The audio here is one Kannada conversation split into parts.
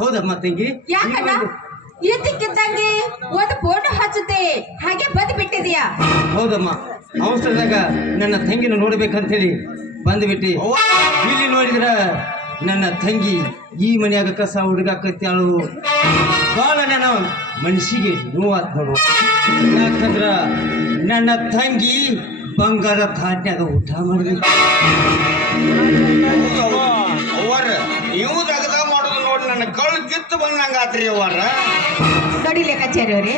ಹೌದಮ್ಮ ತಂಗಿ. ಯಾಕಣ್ಣ ಇದ್ದಕ್ಕಿದ್ದಂಗೆ ಒಂದು ಫೋಟೋ ಹಚ್ಚುತ್ತೆ ಹಾಗೆ ಬಂದು ಬಿಟ್ಟಿದ್ಯಾ? ಹೌದಮ್ಮ, ಅವಸರದಾಗ ನನ್ನ ತಂಗಿನ ನೋಡ್ಬೇಕಂತ ಹೇಳಿ ಬಂದ್ಬಿಟ್ಟಿ. ಇಲ್ಲಿ ನೋಡಿದ್ರ ನನ್ನ ತಂಗಿ ಈ ಮನ್ಯಾಗ ಕಸ ಹುಡುಗಾಕತ್ಯಾಳು. ಬಾಳ ನನ್ನ ಮನಸ್ಸಿಗೆ ನೋವಾತ್ ನೋಡು. ಯಾಕಂದ್ರ ನನ್ನ ತಂಗಿ ಬಂಗಾರ ಧಾನ್ಯಾಗ ಊಟ ಮಾಡಿದ್ರು. ನೀವು ದಗದ ಮಾಡೋದು ನೋಡಿ ನನ್ನ ಕಳ್ಳು ಕಿತ್ತು ಬಂದಂಗಾತ್ರಿ ಅವರ. ನೋಡಿ ಲೆಕ್ಕಾಚಾರಿ ಅವ್ರೆ,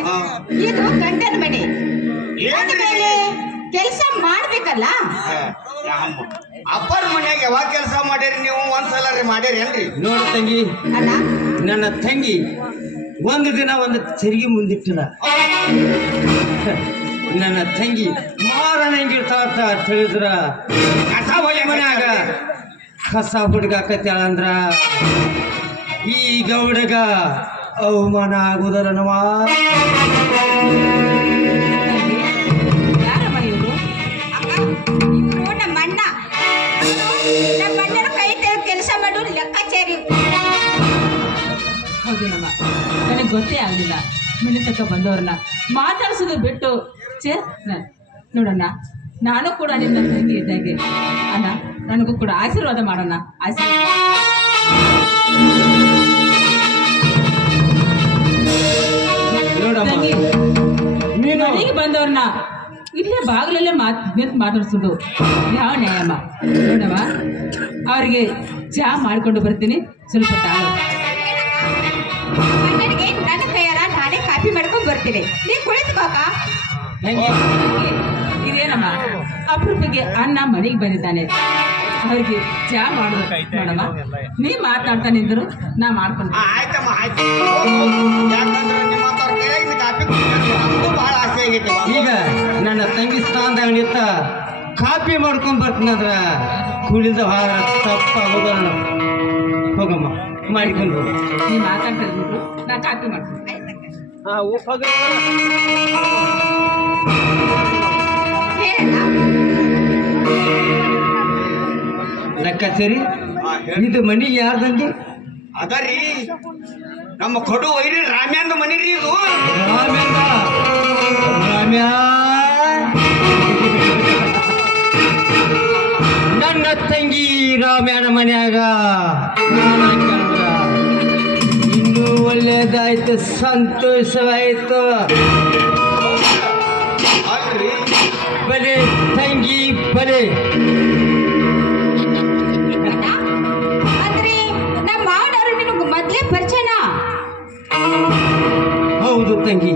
ಇದು ಗಂಡನ ಮನೆ. ಕೆಲಸ ಮಾಡ್ಬೇಕಲ್ಲ. ಅಪ್ಪರ ಮನ್ಯಾಗ ಯಾವಾಗ ಕೆಲಸ ಮಾಡ್ಯಾರಿ ನೀವು? ಒಂದ್ಸಲ ಮಾಡ್ಯಾರಿ ಏನ್ರಿ? ನೋಡು ತಂಗಿ, ಅಲ್ಲ ನನ್ನ ತಂಗಿ ಒಂದು ದಿನ ಒಂದು ಚರಿಗೆ ಮುಂದಿಟ್ಟಿಲ್ಲ. ನನ್ನ ತಂಗಿ ಮಾರನ ಹೆಂಗಿರ್ತಾವ ತಿಳಿದ್ರ ಮನ್ಯಾಗ ಕಸ ಹುಡುಗಾಕತ್ಯಾಳಂದ್ರ ಈ ಗೌಡಗ ಅವಮಾನ ಆಗುದಲ್ಲನವಾ. ಯಾರಮ್ಮ ಇವರು? ಇವರು ನಮ್ಮ ಅಣ್ಣ. ನಮ್ಮ ಅಣ್ಣನ ಕೈ ತೆಗೆದು ಕೆಲಸ ಮಾಡೋ ಲೆಕ್ಕಾಚಾರಿ. ಹೌದೇನಮ್ಮ, ನನಗೆ ಗೊತ್ತೇ ಆಗಲಿಲ್ಲ. ಮನೆ ತಕ್ಕ ಬಂದವ್ರನ್ನ ಮಾತಾಡ್ಸೋದು ಬಿಟ್ಟು ನೋಡಣ್ಣ, ನಾನು ಕೂಡ ನಿನ್ನ ತಂಗಿ ಇದ್ದಾಗೆ ಅಣ್ಣ, ನನಗೂ ಕೂಡ ಆಶೀರ್ವಾದ ಮಾಡೋಣ. ತಂಗಿ, ಮನೆಗೆ ಬಂದವ್ರನ್ನ ಇಲ್ಲೇ ಬಾಗಿಲಲ್ಲೇ ಮಾತಾಡ್ಸೋದು ಯಾವ ನ್ಯಾಯಮ್ಮ? ನೋಡವ, ಅವ್ರಿಗೆ ಚಹಾ ಮಾಡ್ಕೊಂಡು ಬರ್ತೀನಿ, ಸ್ವಲ್ಪ ತಾಳು. ಅಣ್ಣನಿಗೆ ನನ್ನ ಕೈಯಾರ ನಾನೇ ಕಾಫಿ ಮಾಡ್ಕೊಂಡು ಬರ್ತೀನಿ, ನೀ ಕುಳಿತುಕೋಕ. ಇದೇನಮ್ಮ, ಅಪರೂಪಕ್ಕೆ ಅಣ್ಣ ಮನೆಗೆ ಬಂದಿದ್ದಾನೆ, ಅವ್ರಿಗೆ ಚಹಾ ಮಾಡೋದು ನೋಡಮ್ಮ. ನೀ ಮಾತಾಡ್ತಾ ನಿಂದ್ರು ನಾ ಮಾಡ್ಕೊಂಡು. ಆಯ್ತಮ್ಮ, ಆಯ್ತು. ಯಾಕಂದ್ರೆ ನಿಮ್ಮ ಕಾಫಿ ಬಹಳ ಆಸೆ ಆಗೈತೆ. ಈಗ ನನ್ನ ತಂಗಿ ಸ್ಥಾನದಾಗ ನಿಂತ ಕಾಪಿ ಮಾಡ್ಕೊಂಡ್ ಬರ್ತೀನಂದ್ರ ಕುಳಿದ ಹಾರ ತಪ್ಪಾಗೋದಲ್ಲ. ಹೋಗಮ್ಮ, ಮಾಡಿಕೊಂಡು ಹೋಗ. ನೀ ಮಾತಾಡ್ತಾ ಇದ್ರು ನಾ ಕಾಪಿ ಮಾಡ್ತೀನಿ. ಲೆಕ್ಕಾಚಾರಿ, ಇದು ಮನಿ ಯಾರ್ದಂಗೆ? ಅದರಿ ನಮ್ಮ ಕೊಡು ವೈರಿ ರಾಮ್ಯಾಂದ ಮನಿ ರೀ ಇದು. ರಾಮ್ಯ, ನನ್ನ ತಂಗಿ ರಾಮ್ಯಾನ ಮನ್ಯಾಗ ಇನ್ನೂ ಒಳ್ಳೇದಾಯ್ತು, ಸಂತೋಷವಾಯ್ತು. ಅಲ್ರಿ ಬಲೆ ತಂಗಿ ಬಲೆ. ಅಂದ್ರೆ ನಮ್ಮ ಮಾವನವರು ನಿನಗೆ ಮೊದ್ಲೇ ಪರಿಚಯನ? ಹೌದು ತಂಗಿ,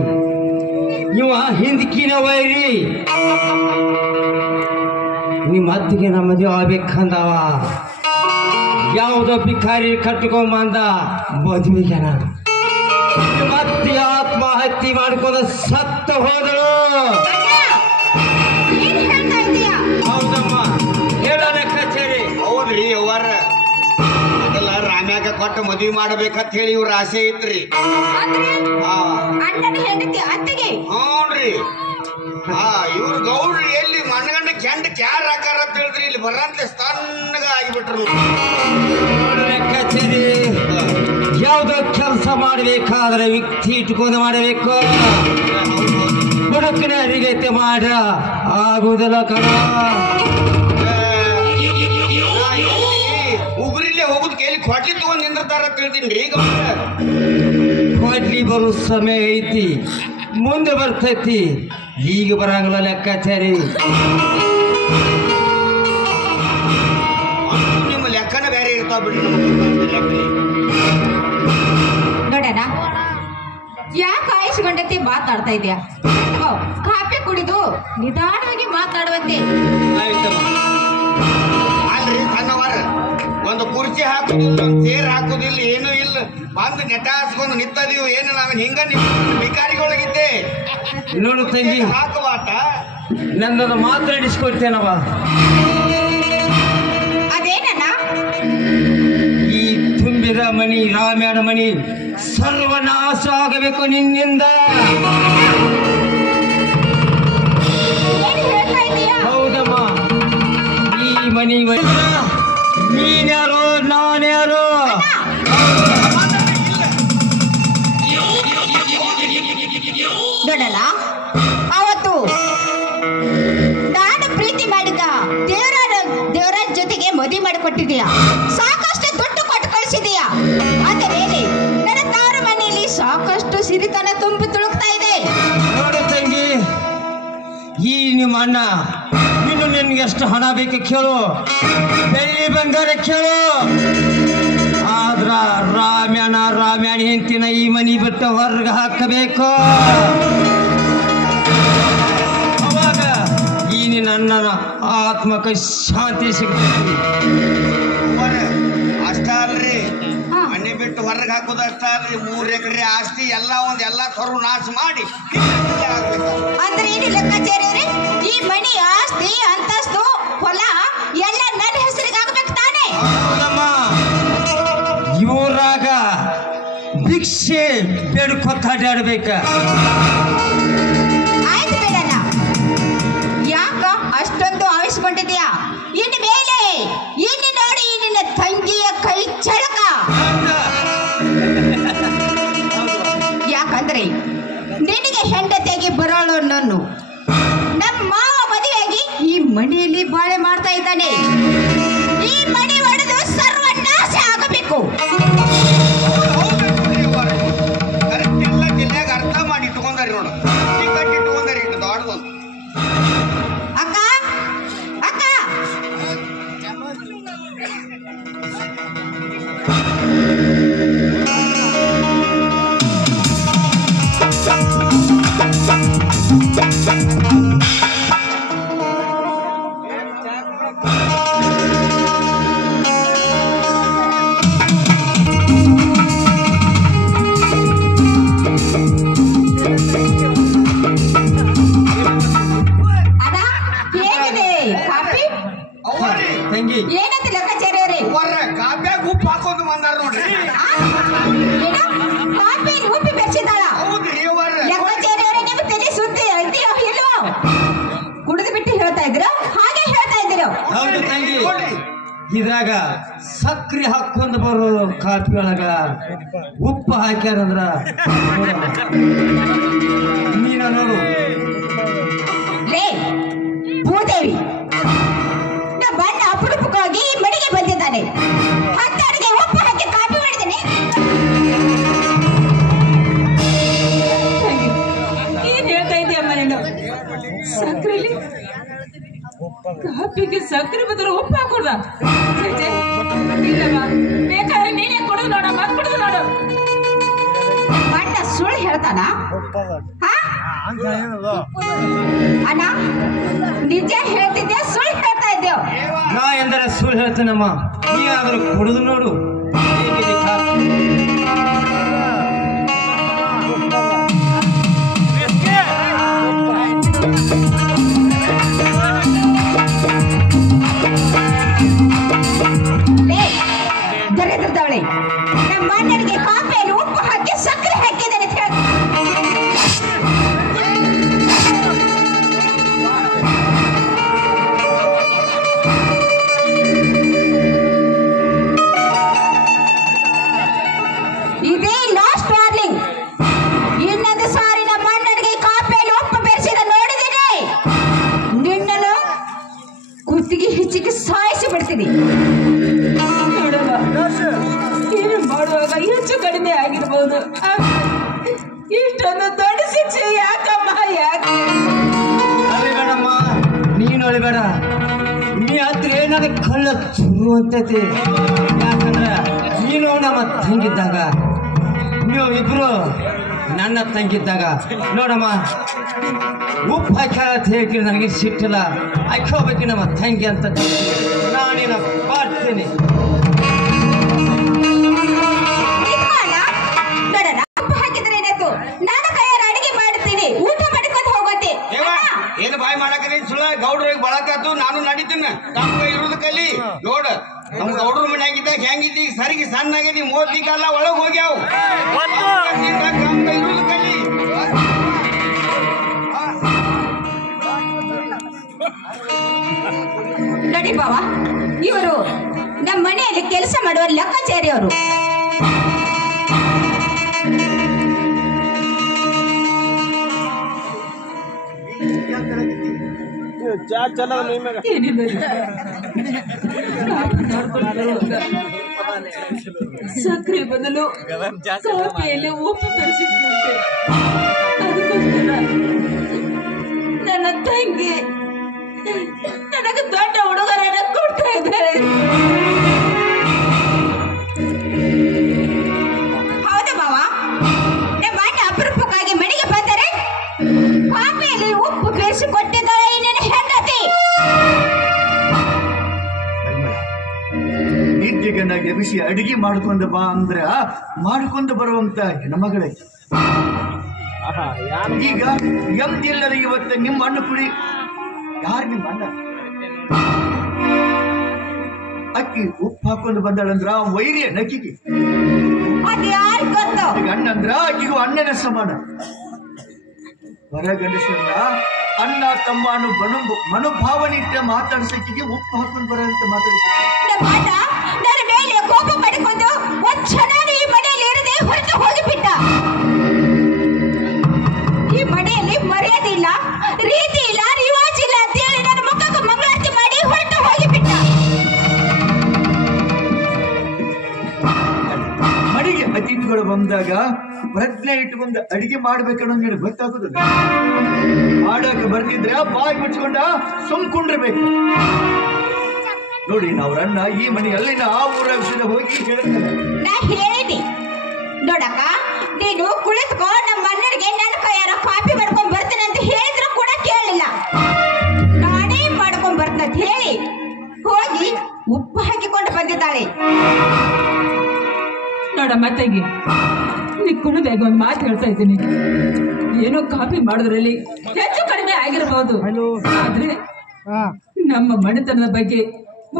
ಇವ ಹಿಂದಕಿನ ವೈರಿ. ನಿಮ್ಮ ಅತ್ತಿಗೆ ನಮ್ಮ ಮದುವೆ ಆಗ್ಬೇಕಂದವ. ಯಾವುದೋ ಭಿಕಾರಿ ಕಟ್ಕೊಂಬಂದ ಮದುವೆಗೆನ. ಮತ್ತೆ ಆತ್ಮಹತ್ಯೆ ಮಾಡ್ಕೊಂಡು ಸತ್ತು ಹೋದಳು. ಹೌದಮ್ಮ, ಹೇಳೋಣ ಕಚೇರಿ. ಹೌದ್ರಿ ಅವರ ಅದೆಲ್ಲ ರಾಮ್ಯಾಗ ಕೊಟ್ಟು ಮದ್ವಿ ಮಾಡ್ಬೇಕಂತ ಹೇಳಿ ಇವ್ರ ಆಸೆ ಐತ್ರಿ. ಅಣ್ಣನ ಹೆಂಡತಿ ಅತ್ತಿಗೆ. ಹ್ಞೂನ್ರಿ. ಇವ್ರ ಗೌಡ್ರಿ ಎಲ್ಲಿ ಮಣ್ಣಗಂಡ ಕೆಂಡ ಕ್ಯಾರ್ ಹಾಕಾರ ಅಂತ ಹೇಳಿದ್ರಿ, ಇಲ್ಲಿ ಬರಂತೆ ತಣ್ಣಗ ಆಗಿಬಿಟ್ರು. ಕಚೇರಿ ಯಾವ್ದೋ ಕೆಲಸ ಮಾಡ್ಬೇಕಾದ್ರೆ ವ್ಯಕ್ತಿ ಇಟ್ಕೊಂಡು ಮಾಡಬೇಕು. ಹುಡುಕಿನ ಅರಿಗೈತೆ ಮಾಡ ಆಗುದಿಲ್ಲ ಕಣ. ಉಗುರಿಲ್ಲೇ ಹೋಗುದ್ ಕೇಳಿ ಕೊಡ್ಲಿ ತಗೊಂಡ್ ನಿಂದಿರ್ತಾರ ಅಂತ ಹೇಳ್ತೀನಿ ಈಗ. ಕೊಡ್ಲಿ ಬರೋ ಸಮಯ ಐತಿ, ಮುಂದೆ ಬರ್ತೈತಿ, ಈಗ ಬರಂಗಿಲ್ಲ ಲೆಕ್ಕಾಚಾರಿ. ನಿಮ್ಮ ಲೆಕ್ಕನ ಬೇರೆ ಇರ್ತಾವ ಬಿಡ್ರಿ. ನೋಡಣ, ಯಾಕೆ ಆಯುಷ್ಗೊಂಡತಿ ಮಾತಾಡ್ತಾ ಇದ್ಯಾ? ಕಾಫಿ ಕುಡಿದು ನಿಧಾನವಾಗಿ ಮಾತಾಡುವಂತೆ. ಅಲ್ರಿ ತನ್ನವರ ಒಂದು ಕುರ್ಚಿ ಹಾಕುದಿಲ್ಲ, ಒಂದು ಚೇರ್ ಹಾಕುದಿಲ್ಲ, ಏನೂ ಇಲ್ಲ. ಬಂದು ನೆಟ ಹಾಸ್ಕೊಂಡು ನಿಂತದೀವಿ. ಏನು ನಾವೇನು ಹಿಂಗ ಭಿಕಾರಿಗಳಿದ್ದೆ? ನೋಡು ತಂಗಿ, ಹಾಕುವಾಟ ನನ್ನನ್ನು ಮಾತಾಡಿಸ್ಕೊಡ್ತೇನವ. ಅದೇನಣ್ಣ? ಈ ತುಂಬಿದ ಮನಿ ರಾಮ್ಯಾನ ಮನಿ ಸರ್ವನಾಶ ಆಗಬೇಕು ನಿನ್ನಿಂದ. ಹೌದಮ್ಮ, ಈ ಮನಿ ನೀನ್ಯಾರೋ ನಾನ್ಯಾರೋ? ಕಳಿಸಿದೀಯಾ, ಸಾಕಷ್ಟು ದುಡ್ಡು ಕೊಟ್ಟು ಕಳಿಸಿದೀಯಾ. ಆದರೆ ನನ್ನ ತಾರು ಮನೆಯಲ್ಲಿ ಸಾಕಷ್ಟು ಸಿರಿತನ ತುಂಬಿ ತುಳುಕ್ತಾ ಇದೆ. ನೋಡು ತಂಗಿ, ಈ ನಿಮ್ಮ ಅಣ್ಣ ಇನ್ನು ನಿನ್ಗೆ ಎಷ್ಟು ಹಣ ಬೇಕು ಕೇಳು, ಬೆಳ್ಳಿ ಬಂಗಾರ ಕೇಳು. ಆದ್ರ ರಾಮ್ಯಾಣ ಹೆಂತಿನ ಈ ಮನಿ ಬಿಟ್ಟು ಹೊರಗೆ ಹಾಕಬೇಕು. ಅವಾಗ ಈ ನಿನ್ನ ಅಣ್ಣನ ಆತ್ಮಕ ಶಾಂತಿ ಸಿಗ್ತೈತಿ. ಅಷ್ಟ ಅಲ್ರಿ, ಮನೆ ಬಿಟ್ಟು ಹೊರಗೆ ಹಾಕೋದು ಅಷ್ಟ ಅಲ್ರಿ, 3 ಎಕರೆ ಆಸ್ತಿ ಎಲ್ಲ ಸರ್ವನಾಶ ಮಾಡಿ ಅಂದ್ರೆ ಏನು ಲೆಕ್ಕಾಚಾರ್ಯವ್ರೆ? ಈ ಮನಿ ಆಸ್ತಿ ಅಂತಸ್ತು ಹೊಲ ಎಲ್ಲ ನನ್ನ ಹೆಸರಿಗೆ ಆಗ್ಬೇಕು ತಾನೆ? ಇವರಾಗ ಭಿಕ್ಷೆ ಬೇಡ್ಕೊತ ಅಡ್ಯಾಡ್ಬೇಕ. ಆಯ್ತು ಬೇಡಣ್ಣ, ಯಾಕ ಅಷ್ಟೊಂದು ಆವಿಸ್ಕೊಂಡಿದ್ಯಾ? ಇನ್ನು ಮೇಲೆ ಇನ್ನು ನೋಡಿ ನಿನ್ನ ತಂಗಿಯ ಕೈ ಚಳಕ. ಯಾಕಂದ್ರೆ ನಿನಗೆ ಹೆಂಡತಿಯಾಗಿ ಬರೋಳು ನಾನು ನಮ್ಮ ಮಾವ ಮದುವೆಯಾಗಿ ಈ ಮನೆಯಲ್ಲಿ ಬಾಳೆ ಮಾಡ್ತಾ ಇದ್ದಾನೆ. ಈ ಮನೆ ಒಡೆದು ಸರ್ವನಾಶ ಆಗಬೇಕು. ಕರೆಕ್ಟ್ ಎಲ್ಲ ಜಿಲ್ಲೆಯಾಗ ಅರ್ಥ ಮಾಡಿ ಇಟ್ಕೊಂಡಾರಿ ನೋಡು, ಕಟ್ಟಿ ಇಟ್ಕೊಂಡಾರಿ ದೊಡ್ಡದೊಂದು. ಅಕ್ಕ ಅಕ್ಕ, ಅಣ್ಣ ಹೇಗಿದೆ ಕಾಫಿ? ಅವ್ರಿ ತಂಗಿ, ಏನಂತ ಲೆಕ್ಕಾಚಾರ್ಯವ್ರೆ? ಅವ್ರ ಕಾಪ್ಯಾಗ ಉಪ್ಪು ಹಾಕೋದು ಬಂದಾರ ನೋಡ್ರಿ. ಕಾಫಿ ಉಪ್ಪಿ ಬೆರೆಸಿದ್ದಾಳ? ಹೌದ್ರಿ ಅವ್ರ. ಲೆಕ್ಕಾಚಾರ್ಯವ್ರೆ, ನಿಮ್ಮ ತಲೆ ಸುದ್ದಿ ಐತಿಯೋ ಇಲ್ವೋ? ಕುಡಿದು ಬಿಟ್ಟು ಹೇಳ್ತಾ ಇದ್ದೀರೋ ಹಾಗೆ ಹೇಳ್ತಾ ಇದ್ದೀರೋ? ಹೌದು ತಂಗಿ, ಇದ್ರಾಗ ಸಕ್ರಿ ಹಾಕೊಂಡು ಬರೋ ಕಾಫಿ ಒಳಗ ಉಪ್ಪು ಹಾಕ್ಯಾರಂದ್ರ ನೀನ ನೋಡು. ಲೇ ಭೂದೇವಿ, ನಮ್ಮ ಅಣ್ಣ ಅಪರೂಪಕ್ಕಾಗಿ ಈ ಮನೆಗೆ ಬಂದಿದ್ದಾನೆ. ಅಂತವರಿಗೆ ಉಪ್ಪು ಹಾಕಿ ಕಾಫಿ ಮಾಡಿದ್ದೇನೆ. ಏನ್ ಹೇಳ್ತಾ ಇದೀಯಮ್ಮ ನೀನು? ಸಕ್ಕರೆಲಿ ಕಾಫಿಗೆ ಸಕ್ಕರೆ ಬದಲು ಉಪ್ಪು ಹಾಕೋದ? ಇಲ್ಲಮ್ಮ, ಬೇಕಾದ್ರೆ ನೀನೇ ಕುಡಿದು ನೋಡಮ್ಮ, ಕುಡಿದು ನೋಡು. ಅಣ್ಣ ಸುಳ್ಳು ಹೇಳ್ತಾನ? ಅಣ್ಣ ನಿಜ ಹೇಳ್ತಿದ್ದೆ, ಸುಳ್ಳು ಹೇಳ್ತಾ ಇದ್ದೇವ್? ನಾ ಎಂದರೆ ಸುಳ್ಳು ಹೇಳ್ತೇನಮ್ಮ, ನೀ ಆದ್ರೂ ಕುಡಿದು ನೋಡು ಹೇಗಿದೆ ಕಾಫಿ. ದರಿದ್ರದವಳೆ, ನಮ್ಮ ಅಣ್ಣನಿಗೆ ಕಾಫಿಯಲ್ಲಿ ಉಪ್ಪು ಹಾಕಿ ಸಕ್ಕರೆ ಹಾಕಿದ್ದೇನೆ ಅಂತ ಹೇಳಿ. ಇದೇ ಲಾಸ್ಟ್ ವಾರ್ನಿಂಗ್. ಇನ್ನೊಂದು ಸಾರಿ ನಮ್ಮ ಅಣ್ಣನಿಗೆ ಕಾಫಿಯಲ್ಲಿ ಉಪ್ಪು ಬೆರೆಸಿದ ನೋಡಿದ್ದೇನೆ, ನಿನ್ನನ್ನು ಕುತ್ತಿಗೆ ಹೆಚ್ಚಿಗೆ ಸಾಯಿಸಿ ಬಿಡ್ತೀನಿ. ಏನು ಮಾಡುವಾಗ ಹೆಚ್ಚು ಕಡಿಮೆ ಆಗಿರ್ಬೋದು. ಇಷ್ಟೊಂದು ದೊಡ್ಡ ಶಿಕ್ಷೆ ಯಾಕಮ್ಮ? ಯಾಕೆ ಅಳಿಬೇಡಮ್ಮ, ನೀನು ಅಳಿಬೇಡ. ನೀ ಹತ್ರ ನನಗೆ ಕಳ್ಳ ಚುರು ಅಂತೈತಿ. ಯಾಕಂದ್ರೆ ನೀನು ನಮ್ಮ ತಂಗಿದ್ದಾಗ, ನೀವು ಇಬ್ರು ನನ್ನ ತಂಗಿದ್ದಾಗ ನೋಡಮ್ಮ, ಉಪ್ಪು ಹಾಕ್ಯಾರ ಹೇಳಿ ನನಗೆ ಸಿಟ್ಟಿಲ್ಲ. ಹಾಕೋಬೇಕು ನಮ್ಮ ತಂಗಿ ಅಂತ ನಾನೇನ ಮಾಡ್ತೀನಿ. ನೋಡೋಣ, ಉಪ್ಪು ಹಾಕಿದ್ರೆ ಏನಾಯ್ತು? ನಾನು ಕೈಯಾರ ಅಡಿಗೆ ಮಾಡ್ತೀನಿ, ಊಟ ಮಾಡ್ಕೊಂಡು ಹೋಗೋತೆ. ಏನು ಬಾಯಿ ಮಾಡಕ್ರಿ ಸುಳ್ಳ ಗೌಡ್ರಿಗೆ ಬಳಕಾತು. ನಾನು ನಡೀತೀನಿ, ನಮ್ಮ ಇರುವುದು ಕಲಿ. ನೋಡ ನಮ್ ಗೌಡ್ರ ಮನ್ಯಾಗಿದ್ದಾಗ ಹೆಂಗಿದ್ದಿ, ಈಗ ಸರಿಗೆ ಸಣ್ಣ ಆಗಿದ್ದಿ, ಮೋದಿಗೆಲ್ಲ ಒಳಗ್ ಹೋಗ್ಯಾವ. ಇರುವುದು ಕಲಿ. ನೋಡಿ ಬಾವ, ಇವರು ನಮ್ಮ ಮನೆಯಲ್ಲಿ ಕೆಲಸ ಮಾಡುವ ಲೆಕ್ಕಾಚಾರಿ ಅವರು. ಏನಿಲ್ಲ ಸಕ್ಕರೆ ಬದಲು ಕಾಫಿಯಲ್ಲಿ ಉಪ್ಪು ಬೆರೆಸಿದ್ದಂತೆ ಅದಕ್ಕೋಸ್ಕರ ನನ್ನ ತಂಗಿ ನನಗೆ ದೊಡ್ಡ ಉಡುಗೊರೆಯನ್ನು ಕೊಡ್ತಾ ಇದ್ದಾರೆ. ಹೌದು ಮಾವ, ನಮ್ಮ ಅಣ್ಣ ಅಪರೂಪಕ್ಕಾಗಿ ಮನೆಗೆ ಬಂದರೆ ಕಾಫಿಯಲ್ಲಿ ಉಪ್ಪು ಬೇಯಿಸಿ ಕೊಟ್ಟಿದ್ದಾಳೆ ಈ ನನ್ನ ಹೆಂಡತಿ. ನಿದ್ದೆಗನ್ನಾಗಿ ಎಬಿಸಿ ಅಡಿಗೆ ಮಾಡ್ಕೊಂಡು ಬಾ ಅಂದ್ರ ಮಾಡ್ಕೊಂಡು ಬರುವಂತ ಹೆಣ್ಮಗಳೇ. ಈಗ ಎಂದಿಲ್ಲದ ಇವತ್ತು ನಿಮ್ಮ ಅಣ್ಣ ಕುಡಿ ಯಾರು ನಿಮ್ಮ ಅಣ್ಣ? ಅಕ್ಕಿ ಉಪ್ಪು ಹಾಕೊಂಡು ಬಂದಾಳಂದ್ರ ವೈರಿಯ ನಕ್ಕಿಗೆ ಅದು ಯಾರು ಗೊತ್ತು? ಅಣ್ಣ ಅಂದ್ರ ಆಕಿಗೂ ಅಣ್ಣನ ಸಮಾನ. ಹೊರ ಗಂಡಸರನ್ನ ಅಣ್ಣ ತಮ್ಮ ಅನ್ನೋ ಮನೋಭಾವನೆ ಇಟ್ಟ ಮಾತಾಡ್ಸಕ್ಕಿಗೆ ಉಪ್ಪು ಹಾಕೊಂಡು ಬರಂತ ಮಾತಾಡ್ತಾರೆ. ನಮ್ಮ ಅಣ್ಣ ನನ್ನ ಮೇಲೆ ಕೋಪ ಮಾಡಿಕೊಂಡು ಒಂದ್ ಕ್ಷಣ ಈ ಮನೆಯಲ್ಲಿ ಇರದೆ ಹೊರಟು ಹೋಗಿಬಿಟ್ಟ. ಈ ಮನೆಯಲ್ಲಿ ಮರ್ಯಾದೆ ಇಲ್ಲ, ರೀತಿ ಇಲ್ಲ, ರಿವಾಜ್ ಇಲ್ಲ ಅಂತ ಹೇಳಿ ನನ್ನ ಮುಖಕ್ಕೆ ಮಂಗಳಾರತಿ ಮಾಡಿ ಹೊರಟು ಹೋಗಿಬಿಟ್ಟ. ಮನೆಗೆ ಅತಿಥಿಗಳು ಬಂದಾಗ ಪ್ರಜ್ಞೆ ಇಟ್ಟುಕೊಂಡು ಅಡಿಗೆ ಮಾಡ್ಬೇಕನ್ನೋ ನಿನಗೆ ಗೊತ್ತಾಗುದಿಲ್ಲ. ಮಾಡಾಕ ಬರ್ತಿದ್ರೆ ಬಾಯಿ ಮುಚ್ಕೊಂಡ ಸುಮ್ಕೊಂಡಿರ್ಬೇಕು. ನೋಡಿ ನಾವ್ರಣ್ಣ ಈ ಮನೆ ಅಲ್ಲಿನ ಆ ಊರ ವಿಷಯದ ಹೋಗಿ ಹೇಳ್ತಾರೆ. ನಾ ಹೇಳಿನಿ ನೋಡಕ್ಕ, ನೀನು ಕುಳಿತುಕೋ, ನಮ್ಮ ಅಣ್ಣನಿಗೆ ನನ್ನ ಕೈಯಾರ ಕಾಫಿ ಮಾಡ್ಕೊಂಡ್ ಬರ್ತೀನಿ ಅಂತ ಹೇಳಿದ್ರು ಕೂಡ ಕೇಳಿಲ್ಲ. ನಾನೇ ಮಾಡ್ಕೊಂಡ್ ಬರ್ತಂತ ಹೇಳಿ ಹೋಗಿ ಉಪ್ಪು ಹಾಕಿಕೊಂಡು ಬಂದಿದ್ದಾಳೆ. ನೋಡಮ್ಮ ತಂಗಿ, ನೀ ಕುಣಿದಾಗ ಒಂದು ಮಾತು ಹೇಳ್ತಾ ಇದ್ದೀನಿ. ಏನೋ ಕಾಫಿ ಮಾಡೋದ್ರಲ್ಲಿ ಹೆಚ್ಚು ಕಡಿಮೆ ಆಗಿರಬಹುದು, ಆದ್ರೆ ನಮ್ಮ ಮನೆತನದ ಬಗ್ಗೆ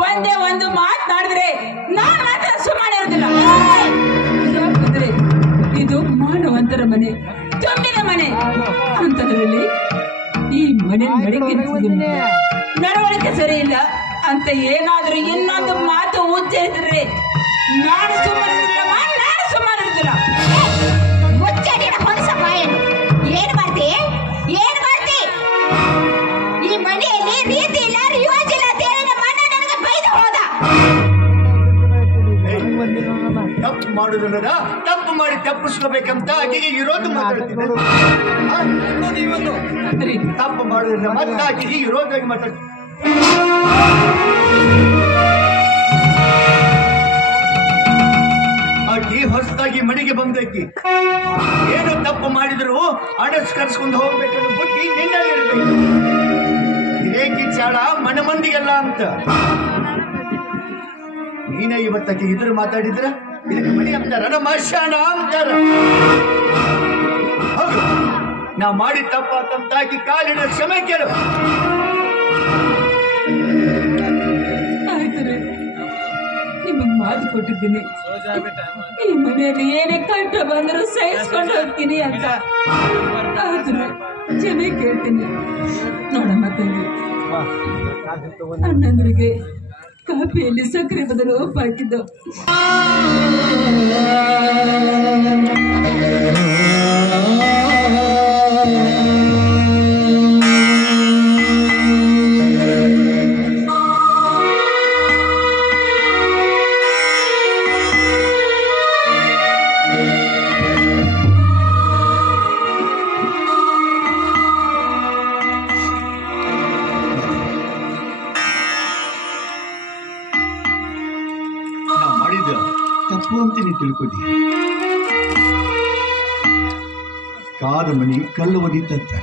ಒಂದೇ ಒಂದು ಮಾತನಾಡಿದ್ರೆ ನಾನು ಮಾತ್ರ ಸುಮ್ಮನೆ ಇರೋದಿಲ್ಲ. ಯಾಕಂದ್ರೆ ಇದು ಮಾನವಂತರ ಮನೆ, ತುಂಬಿದ ಮನೆ. ಅಂತದ್ರಲ್ಲಿ ಈ ಮನೆ ನಡವಳಿಕೆ ಸರಿ ಇಲ್ಲ ಅಂತ ಏನಾದ್ರೂ ಇನ್ನೊಂದು ಮಾತು ಉಚ್ಚರಿಸಿದ್ರೆ ನಾನು ಸುಮ್ಮನಿರಲಿಲ್ಲ. ಏನ್ ಮಾಡ್ತಿ? ಏನ್ ಮಾಡ್ತಿ? ಈ ಮನೆಯಲ್ಲಿ ರೀತಿ ಇಲ್ಲ, ರಿವಾಜ್ ಇಲ್ಲ ಅಂತ ಹೇಳಿ ನಮ್ಮ ಅಣ್ಣ ನನಗೆ ಬೈದು ಹೋದ. ತಪ್ಪು ಮಾಡುದನ್ನ ತಪ್ಪು ಮಾಡಿ ತಪ್ಪಿಸ್ಕೋಬೇಕಂತ ಆಕೆಗೆ ವಿರೋಧ ಮಾತಾಡ್ತಿದ್ದೆ. ತಪ್ಪು ಮಾಡುದನ್ನ ಮತ್ತೆ ಆಕೆಗೆ ವಿರೋಧವಾಗಿ ಮಾತಾಡ್ತಿದ್ದೆ. ಆಕಿ ಹೊಸದಾಗಿ ಮನೆಗೆ ಬಂದಕ್ಕಿ ಏನು ತಪ್ಪು ಮಾಡಿದ್ರು ಅಡಸ್ಕರ್ಸ್ಕೊಂಡು ಹೋಗ್ಬೇಕನ್ನೋ ಬುದ್ಧಿ ನಿನ್ನಲ್ಲಿರ್ಬೇಕು. ಇದೇಕಿ ಚಾಳ ಮನ ಮಂದಿಗೆಲ್ಲ ಅಂತ ನೀನೇ ಇವತ್ತಕ್ಕೆ ಇದ್ರ ಮಾತಾಡಿದ್ರ ಇದಕ್ಕೆ ಮನೆ ಅಂತಾರ, ನಮ್ಮ ಶಾಣ ಅಂತಾರ. ಹೌದು, ನಾ ಮಾಡಿ ತಪ್ಪಾತಂತಾಕಿ ಕಾಲಿನ ಕ್ಷಮೆ ಕೇಳು. ಆಯ್ತಾರೆ, ನಿಮಗೆ ಮಾತು ಕೊಟ್ಟಿದ್ದೀನಿ, ಈ ಮನೆಯಲ್ಲಿ ಏನೇ ಕಷ್ಟ ಬಂದರೂ ಸಹಿಸ್ಕೊಂಡು ಹೋಗ್ತೀನಿ ಅಂತ. ಆದ್ರೆ ಕ್ಷಮೆ ಕೇಳ್ತೀನಿ. ನೋಡಮ್ಮ ತಂಗಿ, ಅಣ್ಣಂದ್ರಿಗೆ ಕಾಫಿಯಲ್ಲಿ ಸಕ್ಕರೆ ಬದಲು ಉಪ್ಪು ಹಾಕಿದ್ದು. ತಪ್ಪು ಅಂತ ನೀ ತಿಳ್ಕೊಡಿ. ಕಾದ ಮನಿ ಕಲ್ಲು ಒದಿತಾರೆ.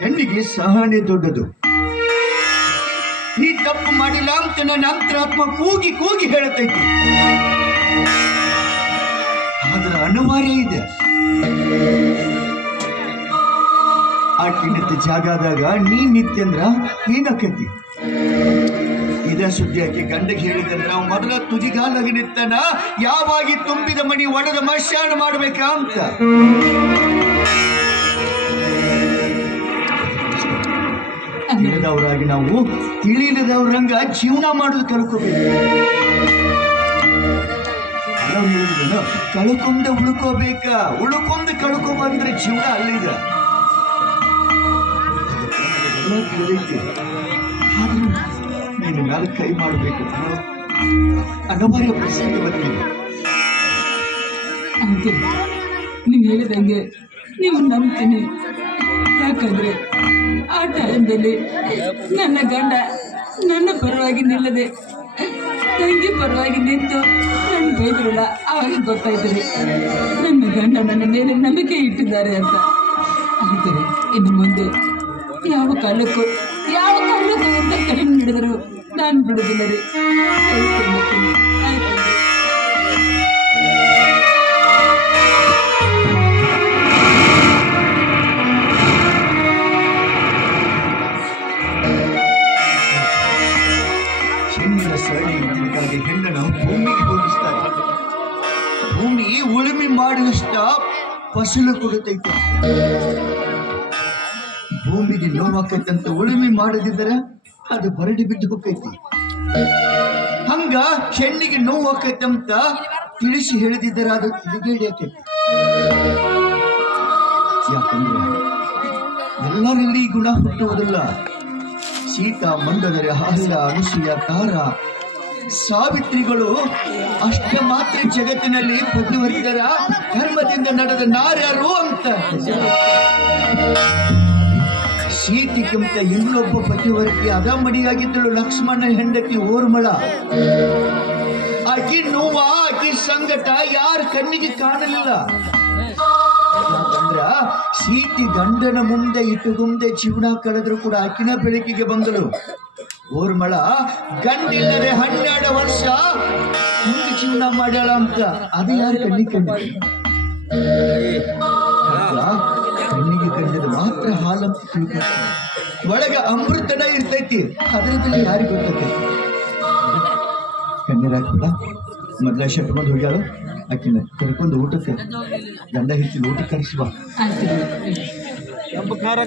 ಹೆಣ್ಣಿಗೆ ಸಹನೆ ದೊಡ್ಡದು. ನೀ ತಪ್ಪು ಮಾಡಿಲ್ಲ ಅಂತ ನನ್ನ ಅಂತರಾತ್ಮ ಕೂಗಿ ಕೂಗಿ ಹೇಳುತ್ತೈತಿ. ಅದರ ಅನಿವಾರ್ಯ ಇದೆ. ಆಕಿ ನಿಂತ ಜಾಗದಾಗ ನೀ ನಿತ್ಯಂದ್ರ ಏನಾಕತಿ? ಇದೇ ಸುದ್ದಿ ಆಕಿ ಗಂಡಗೆ ಹೇಳಿದಂದ್ರ ಮೊದಲ ತುದಿಗಾಲಾಗಿ ನಿಂತನ ಯಾವಾಗಿ ತುಂಬಿದ ಮಣಿ ಒಡೆದ ಮಶಾನ ಮಾಡ್ಬೇಕ ಅಂತ. ತಿಳಿದವರಾಗಿ ನಾವು ತಿಳಿಯದವ್ರಂಗ ಜೀವನ ಮಾಡೋದು ಕಲ್ಕೋಬೇಕು. ಕಳ್ಕೊಂಡ ಉಳ್ಕೋಬೇಕ, ಉಳ್ಕೊಂಡ ಕಳ್ಕೊ ಬಂದ್ರೆ ಜೀವನ ಅಲ್ಲಿದೆ. ಆದ್ರೂ ನೀನು ಮೇಲೆ ಕೈ ಮಾಡಬೇಕು ಅನಿವಾರ್ಯ ಪರಿಸ್ಥಿತಿ ಬಂದಿದೆ. ಆಯ್ತು, ನೀವು ಹೇಳಿದಂಗೆ ನೀವು ನಂಬ್ತೀನಿ. ಯಾಕಂದ್ರೆ ಆ ಟೈಮ್ದಲ್ಲಿ ನನ್ನ ಗಂಡ ನನ್ನ ಪರವಾಗಿ ನಿಲ್ಲದೆ ತಂಗಿ ಪರವಾಗಿ ನಿಂತು ನನ್ನ ಬೈದ್ರಲ್ಲ, ಆವಾಗ ಗೊತ್ತಾಯ್ತದೆ ನನ್ನ ಗಂಡ ನನ್ನ ಮೇಲೆ ನಂಬಿಕೆ ಇಟ್ಟಿದ್ದಾರೆ ಅಂತ. ಆದರೆ ಇನ್ನು ಮುಂದೆ ಯಾವ ಕಾಲಕ್ಕೂ ಅಂತ ಕೈ ಹಿಡಿದ್ರು ನಾನು ಬಿಡುದಿಲ್ಲ ರೀ. ಆಯ್ತು. ಹೆಣ್ಣಿನ ಸರಣಿ ಇದಕ್ಕಾಗಿ ಹೆಣ್ಣನ್ನು ಭೂಮಿಗೆ ಹೋಲಿಸ್ತಾರೆ. ಭೂಮಿ ಉಳುಮೆ ಮಾಡಿದಷ್ಟ ಫಸಲು ಕೊಡುತ್ತೈತೆ. ಭೂಮಿಗೆ ನೋವಾಕೈತಂತ ಉಳುಮೆ ಮಾಡದಿದ್ದರೆ ಅದು ಬರಡಿ ಬಿದ್ದು ಹೋಗೈತಿ. ಹಂಗ ಹೆಣ್ಣಿಗೆ ನೋವು ಆಕೈತಂತ ತಿಳಿಸಿ ಹೇಳಿದಿದ್ದರೆ ಅದು ತಿಳಿಗೇಡಿ ಆಕೈತಿ. ಯಾಕಂದ್ರೆ ಎಲ್ಲರಲ್ಲಿ ಗುಣ ಹುಟ್ಟುವುದಿಲ್ಲ. ಸೀತಾ, ಮಂಡದರೆ, ಹಾಲ, ಅನುಸೂಯ, ತಾರ, ಸಾವಿತ್ರಿಗಳು ಅಷ್ಟೇ ಮಾತ್ರ ಜಗತ್ತಿನಲ್ಲಿ ಬುದ್ಧಿವಂತರ ಧರ್ಮದಿಂದ ನಡೆದ ನಾರ್ಯಾರು ಅಂತ. ಸೀತೆಗಿಂತ ಇನ್ನೊಬ್ಬ ಪತಿವರ್ತಿ ಅದಮಡಿಯಾಗಿದ್ದಳು ಲಕ್ಷ್ಮಣ ಹೆಂಡತಿ ಊರ್ಮಳ. ಆಕಿ ನೋವ, ಆಕಿ ಸಂಕಟ ಯಾರ ಕಣ್ಣಿಗೆ ಕಾಣಲಿಲ್ಲ. ಯಾಕಂದ್ರ ಸೀತೆ ಗಂಡನ ಮುಂದೆ ಇಟ್ಟುಗುಂದೆ ಜೀವನ ಕಳೆದ್ರು ಕೂಡ ಆಕಿನ ಬೆಳಕಿಗೆ ಬಂದಳು. ಊರ್ಮಳ ಗಂಡಿಲ್ಲದೆ 12 ವರ್ಷ ಹಿಂಗೆ ಜೀವನ ಮಾಡ್ಯಾಳ ಅಂತ ಅದು ಯಾರು ಕಣ್ಣಿಗೆ ಕಣ್ಣಿಗೆ ಕಂಡದ ಮಾತ್ರ ಹಾಲಂತ ತಿಳ್ಕೊಂಡು ಒಳಗ ಅಮೃತನ ಇರ್ತೈತಿ. ಅದ್ರಲ್ಲಿ ಯಾರಿಗೆ ಗೊತ್ತೈತಿ? ಕಣ್ಣೀರಾಗ್ತದ ಮೊದಲ ಶಟ್ಕೊಂಡು ಹೋಗ್ಯಾಳು. ಆಕಿನ ಕರ್ಕೊಂಡು ಊಟಕ್ಕೆ ಗಂಡ ಹೆಚ್ಚಿನ ಊಟ ಕರೆಸುವ. ಖಾರ